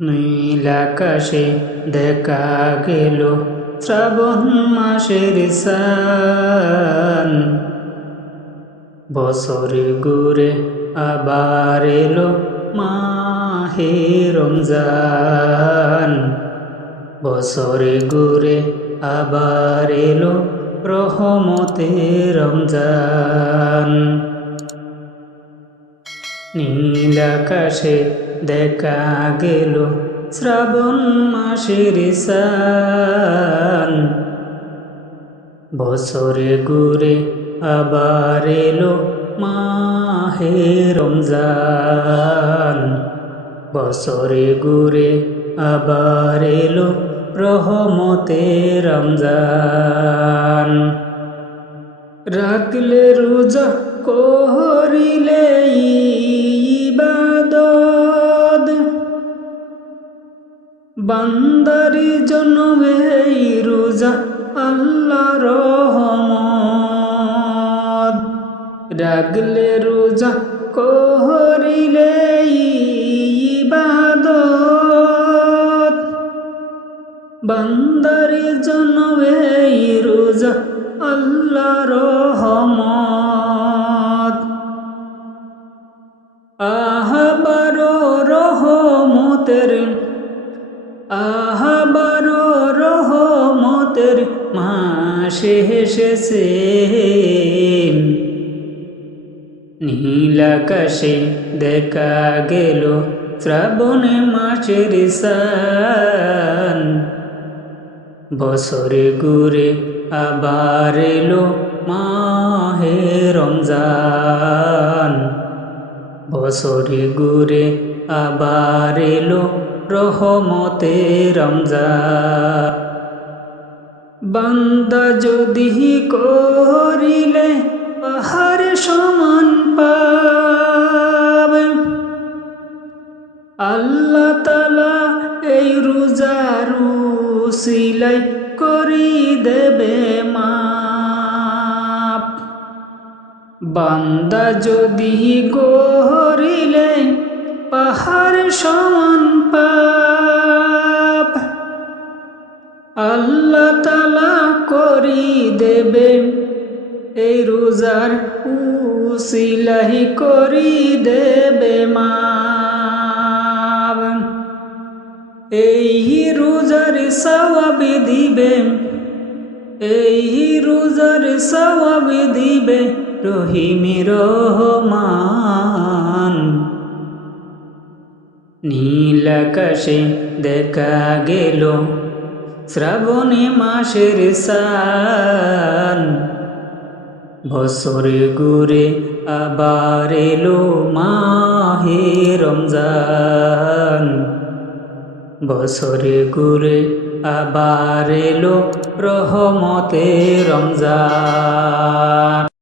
নীলাকাশে দেখা গেল শ্রাবণ মাসের সান বছরে ঘুরে আবার এলো মাহে রমজান। বছরে ঘুরে আবার এলো রহমতে রমজান। নীলাকাশে দেখা গেল শ্রাবণ মাসের সান বছরে ঘুরে আবার এলো মাহে রমজান। বছরে ঘুরে আবার এলো রহমতে রমজান। রাখলে রোজা করিলে বান্দারি এই রোজা আল্লাহ রহমত। রাখলে রোজা করিলে ইবাদত। বান্দারি এই রোজা আল্লাহ রহমত। আহাবারো রহমতের মাসে এসেছে নীলাকাশে দেখা গেল শ্রাবণে মাসের সান। বছরে ঘুরে আবার এলো মাহে রমজান। বছরে ঘুরে আবার এলো রহমতে রমজান। বান্দা যদি করিলে পাহাড় সমান পাবে। আল্লাহ তালা এই রোজার সিলাই করি দেবে মাপ। বান্দা যদি গরিলে আল্লাহ তালা করি দেবে। এই রোজার উসিলাহি করি দেবে মাপ। এই রোজার সওয়াবে দিবে। এই রোজার সওয়াবে দিবে রহিমি রহমান। নীলাকাশে দেখা গেল শ্রাবণে মাসের সান। বছরে ঘুরে আবার এলো মাহে রমজান। বছরে ঘুরে আবার এলো রহমতে রমজান।